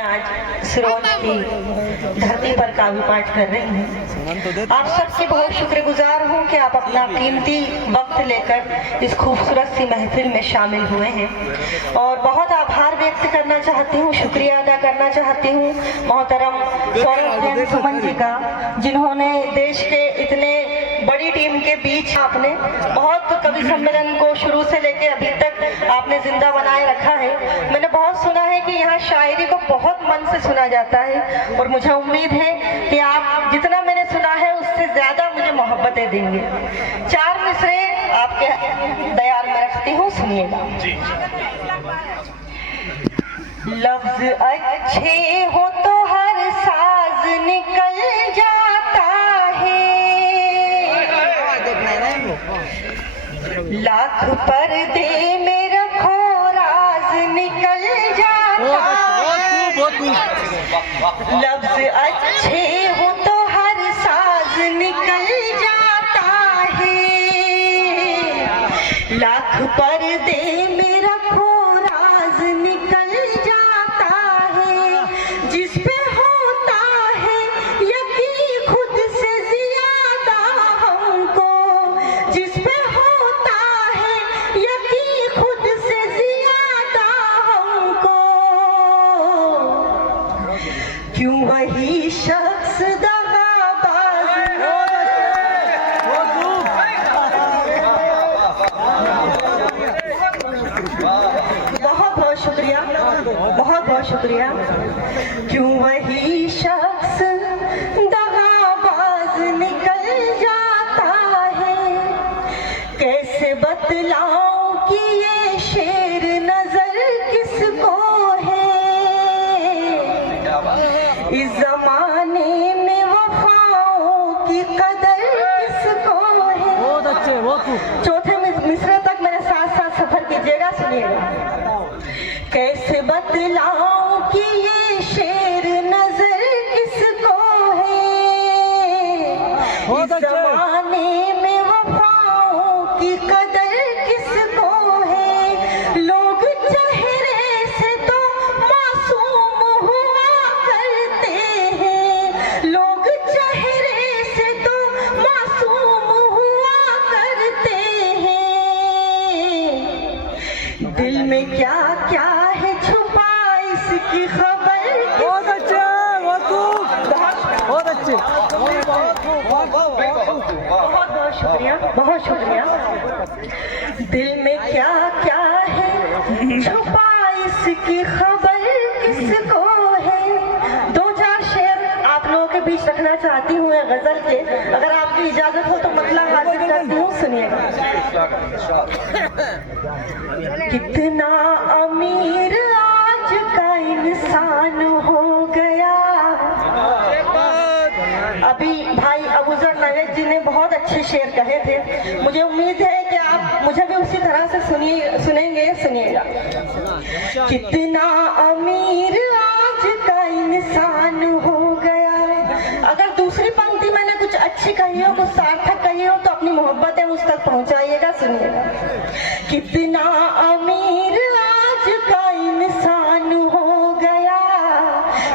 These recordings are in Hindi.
आज सिरोंज की धरती पर काव्य पाठ कर रही हूँ। आप सबके बहुत शुक्रगुजार हूँ कि आप अपना कीमती वक्त लेकर इस खूबसूरत सी महफिल में शामिल हुए हैं और बहुत आभार व्यक्त करना चाहती हूँ, शुक्रिया अदा करना चाहती हूँ मोहतरम सौरभ जैन सुमन जी का, जिन्होंने देश के इतने बड़ी टीम के बीच आपने बहुत कवि सम्मेलन को शुरू से लेके अभी तक आपने जिंदा बनाए रखा है। मैंने बहुत सुना है कि यहाँ शायरी को बहुत मन से सुना जाता है और मुझे उम्मीद है कि आप जितना मैंने सुना है उससे ज्यादा मुझे मोहब्बतें देंगे। 4 मिसरे आपके दयार में रखती हूँ, सुनिएगा। लफ्ज अच्छे हो तो हर साज निकल जाता है, लाख पर्दे में रखो राज निकल जाता है। लफ्ज अच्छे हो तो हर साज निकल जाता है, लाख पर्दे में रखो राज निकल जाता है। जिस पे होता है यकीन खुद से ज्यादा हमको, जिस पे होता है यकीन खुद से ज्यादा हमको, क्यों वही शख्स दगाबाज बहुत बहुत शुक्रिया, बहुत बहुत शुक्रिया। क्यों वही शख्स दगाबाज निकल जाता है, कैसे बतलाऊं कि ये शेर नजर किसको है, इस जमाने में वफाओं की कदर किसको है। बहुत अच्छे, बहुत चौथे मिसरे तक मेरे साथ साथ सफर कीजिएगा, सुनिएगा। कैसे बतलाऊं कि ये शेर नजर किसको है, इस जमाने में वफाओं की कदर किसको है। लोग चेहरे से तो मासूम हुआ करते हैं, लोग चेहरे से तो मासूम हुआ करते हैं, दिल में क्या क्या है छुपा इसकी खबर। बहुत अच्छे, बहुत अच्छे, बहुत बहुत शुक्रिया, बहुत शुक्रिया। दिल में क्या क्या है छुपा इसकी खबर किसको है। 2-4 शेर आप लोगों के बीच रखना चाहती हूँ गजल के, अगर आपकी इजाजत हो तो मतलब हासिल करती हूँ, सुनिएगा। कितना अमीर आज का इंसान हो गया। अभी भाई अबूजर नवेद जी ने बहुत अच्छे शेर कहे थे, मुझे उम्मीद है कि आप मुझे भी उसी तरह से सुनेंगे, सुनिएगा। कितना अमीर आज का इंसान हो गया। अगर दूसरी पंक्ति मैंने कुछ अच्छी कही हो, कुछ सार्थक कही हो तो अपनी मोहब्बतें मुझ तक पहुंचाइएगा, सुनिएगा। कितना अमीर आज का इंसान हो गया,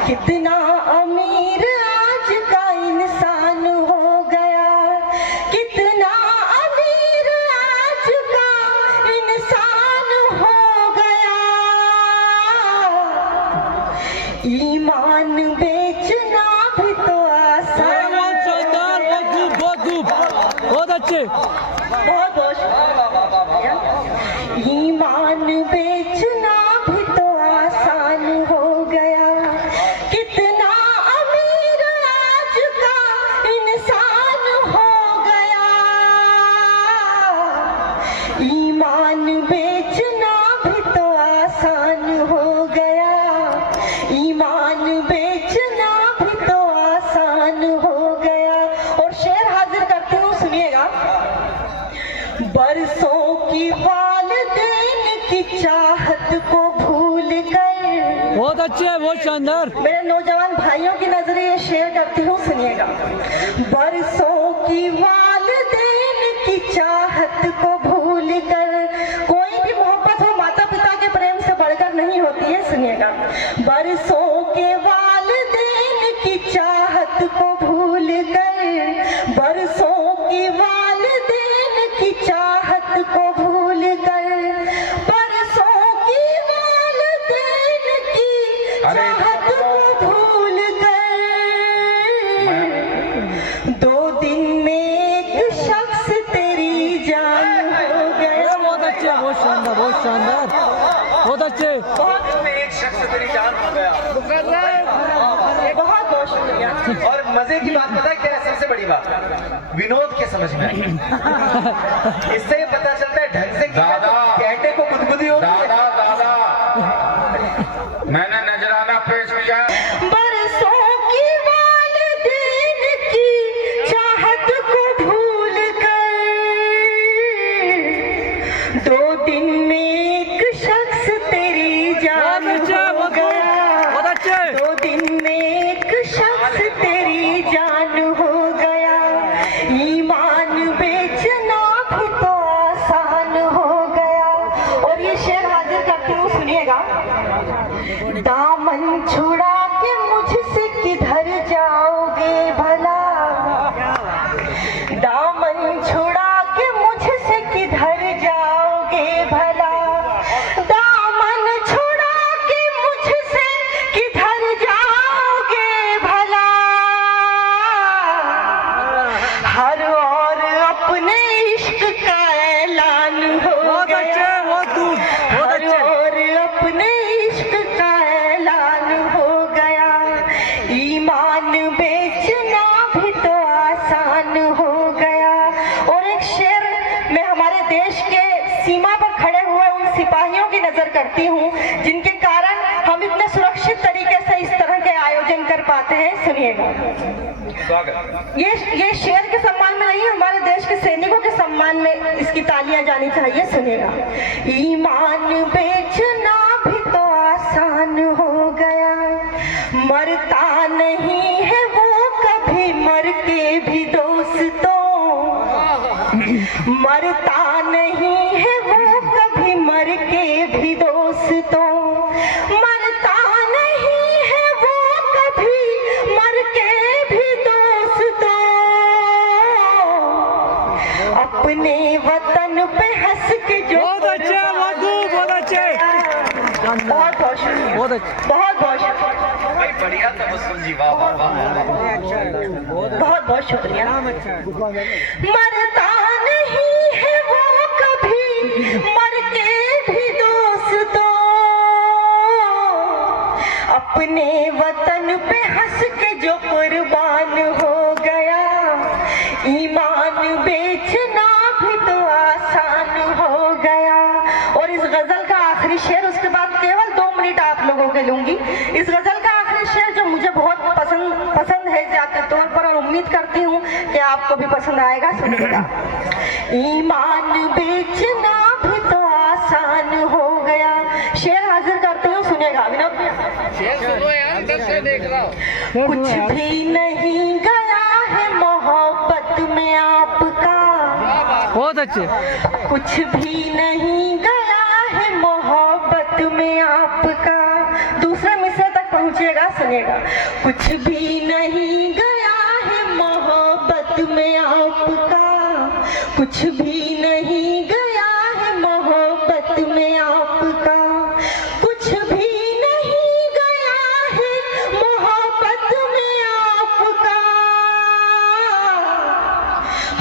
कितना अमीर आज का इंसान हो गया, कितना अमीर आज का इंसान हो गया। ईमान बेचना भी तो आसान। बहुत अच्छे, बहुत बहुत ईमान बेचना भी तो आसान हो गया, कितना अमीर आज का इंसान हो गया। ईमान बेचना भी तो आसान हो गया, ईमान बेचना भी तो आसान हो गया। और शेर हाजिर करती हूँ, सुनिएगा। बरसों की वालिदैन की चाहत को भूल कर। बहुत अच्छे, बहुत शानदार। मेरे नौजवान भाइयों की नजरें ये शेर करती हूँ, सुनिएगा। बरसों की वालिदैन की चाहत को भूल कर, कोई भी मोहब्बत हो माता पिता के प्रेम से बढ़कर नहीं होती है, सुनिएगा। बरसों के वालिदैन की चाहत को भूल कर, बरसों के वालिदैन की चाहत को भूल कर, बरसों की वालिदैन की चाहत को भूल कर, 2 दिन में एक शख्स तेरी जान हो गया। बहुत अच्छे, बहुत शानदार, बहुत शानदार, बहुत अच्छे। एक शख्स तेरी जान हो गया। बहुत बहुत शुक्रिया। और मजे की बात पता है क्या है? सबसे बड़ी बात विनोद के समझ में आई। इससे ये पता चलता है ढंग से दादा कहते को गुदगुदी हो। दादा दादा मैंने नजराना पेश किया। बरसों की वालिदैन की चाहत को भूल कर, 2 दिन में एक शख्स तेरी जान हो गया। 2 दिन में एक शख्स तेरी जान हो गया। ईमान बेचना भी तो आसान हो गया। और ये शेर हाजिर करती हूँ, सुनिएगा। दामन छुड़ा के मुझसे किधर जाओगे भला, दामन छुड़ा के मुझसे किधर जाओगे भला, दामन छुड़ा के मुझसे किधर जाओगे भला, हर और अपने इश्क का ऐलान हो गया, हर और अपने इश्क का ऐलान हो गया। ईमान बेचना भी तो आसान हो गया। और एक शेर मैं हमारे देश के सीमा पर खड़े हुए उन सिपाहियों की नजर करती हूँ जिनके कारण हम इतने सुरक्षित तरीके से इस तरह के आयोजन कर पाते हैं। सुनिएगा, ये शेर के सम्मान में नहीं, हमारे देश के सैनिकों के सम्मान में इसकी तालियां जानी चाहिए। सुनिएगा। ईमान बेचना भी तो आसान हो गया, मरता नहीं है वो कभी मर के भी दोस्तों, मरता नहीं है वो कभी मर के भी दोस्तों, मरता नहीं है वो कभी मर के भी दोस्तों, अपने वतन पे हंस के जो बहुत अच्छे, बहुत अच्छे, बहुत बहुत शुक्रिया, बहुत अच्छे। बहुत बहुत शुक्रिया, भाई बढ़िया तबस्सुम जी, वाह वाह वाह। बहुत बहुत शुक्रिया। मरता नहीं है वो कभी मर के भी दोस्तों, अपने वतन पे हंस के जो कुर्बान हो गया, ईमान बेचना भी तो आसान हो गया। और इस गजल का आखिरी शेर, उसके बाद केवल 2 मिनट आप लोगों के लूंगी। इस गजल का आखिरी शेर जो मुझे बहुत पसंद है जाते तौर पर, और उम्मीद करती हूँ कि आपको भी पसंद आएगा। सुनिएगा। ईमान बेचना भी तो आसान हो गया। शेर हाजिर करती हूँ, सुनिएगा। विनोद भैया, कुछ भी नहीं गया है मोहब्बत में आपका, बहुत अच्छे। कुछ भी नहीं गया है मोहब्बत में आपका। दूसरे मिसरे तक पहुंचेगा, सुनिएगा। कुछ भी नहीं गया है मोहब्बत में आपका, कुछ भी नहीं गया है मोहब्बत में आपका, कुछ भी नहीं गया है मोहब्बत में आपका,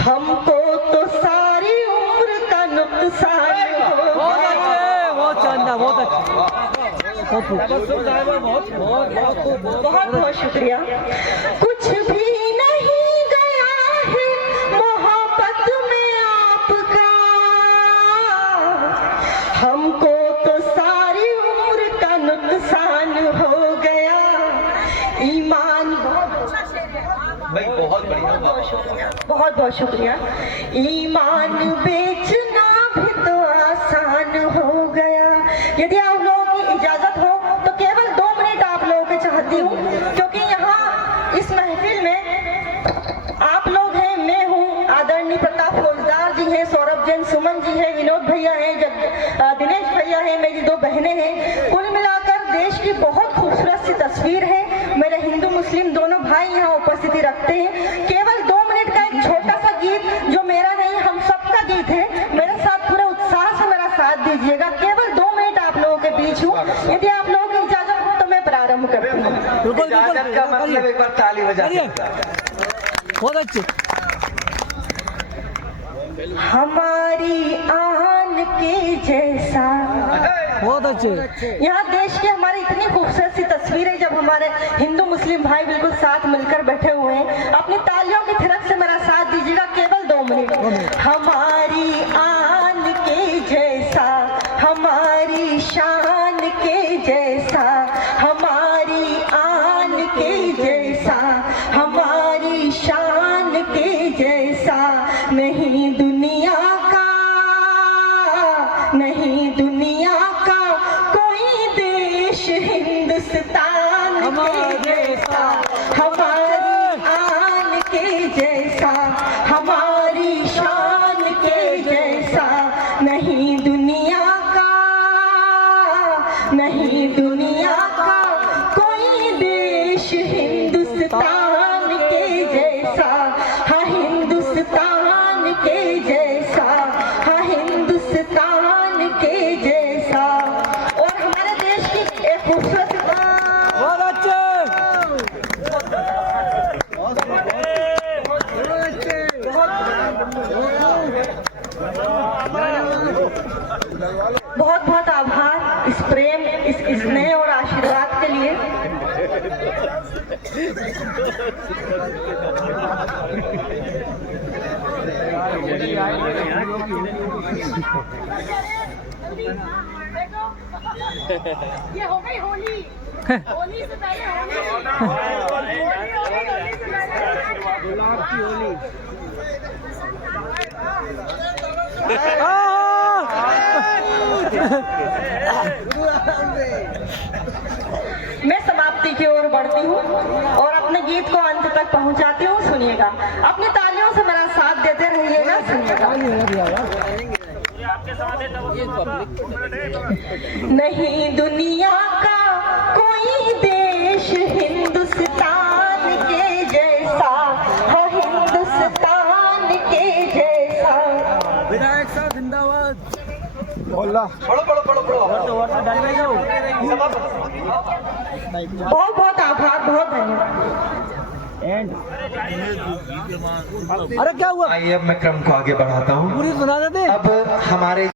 हमको तो सारी उम्र का नुकसान हो बहुत गया। अच्छे, बहुत शानदार, बहुत अच्छे, बहुत बहुत बहुत शुक्रिया। कुछ भी नहीं गया है मोहब्बत में आपका, हमको तो सारी उम्र का नुकसान हो गया। ईमान भाई बहुत बढ़िया, बहुत बहुत शुक्रिया। ईमान बेचना भी तो आसान हो गया। यदि आप लोगों की इजाजत हो तो केवल 2 मिनट आप लोगों के चाहती हूँ, क्योंकि यहाँ इस महफिल में आप लोग हैं, मैं हूँ, आदरणीय प्रताप फौजदार जी हैं, सौरभ जैन, सुमन जी हैं, विनोद भैया हैं, दिनेश भैया हैं, मेरी 2 बहनें हैं। कुल मिलाकर देश की बहुत खूबसूरत खूबसूरत सी तस्वीर है। मेरे हिंदू मुस्लिम दोनों भाई यहाँ उपस्थिति रखते हैं। केवल 2 मिनट का एक छोटा सा गीत जो मेरा नहीं हम सबका गीत है, मेरे साथ पूरे उत्साह से मेरा साथ दीजिएगा। केवल 2 मिनट आप लोगों के बीच हूँ, यदि आप लोगों की इजाजत हो तो मैं प्रारंभ करती हूँ। इजाजत का मतलब एक बार ताली बजा करिए। बहुत अच्छे। हमारी आन के जैसा। बहुत अच्छे। यहाँ देश की हमारी इतनी खूबसूरत सी तस्वीर है जब हमारे हिंदू मुस्लिम भाई बिल्कुल साथ मिलकर बैठे हुए हैं। अपनी तालियों की थिरक से मेरा साथ दीजिएगा। केवल 2 मिनट। हमारी आन के जैसा, हमारी शान के जैसा, हमारी आन के जैसा, हमारी शान के जैसा नहीं दुनिया का, नहीं दुनिया का कोई देश हिंदुस्तान के जैसा, हमारी आन के जैसा, हमारी शान के जैसा नहीं दुनिया का, नहीं दुनिया का कोई देश हिंदुस्तान के जैसा। हाँ हिंदुस्तान के जैसा, हाँ हिंदुस्तान के जैसा। और हमारे देश की एक खूबसूरत बहुत अच्छे। बहुत बहुत आभार इस प्रेम, इस स्नेह और आशीर्वाद के लिए। ये हो गई होली। होली से पहले होली हो गई, होली से पहले गुलाब की होली। मैं समाप्ति की ओर बढ़ती हूँ और अपने गीत को अंत तक पहुँचाती हूँ। सुनिएगा, अपनी तालियों से मेरा साथ देते रहिएगा। सुनिएगा। नहीं दुनिया का कोई देश हिंदुस्तान के जैसा, हाँ हिंदुस्तान के जैसा। विधायक साहब जिंदाबाद। पढ़ो पढ़ो पढ़ो पढ़ो। बहुत बहुत आभार, बहुत धन्यवाद। अरे क्या हुआ? आइए अब मैं क्रम को आगे बढ़ाता हूँ। पूरी सुना देते। अब हमारे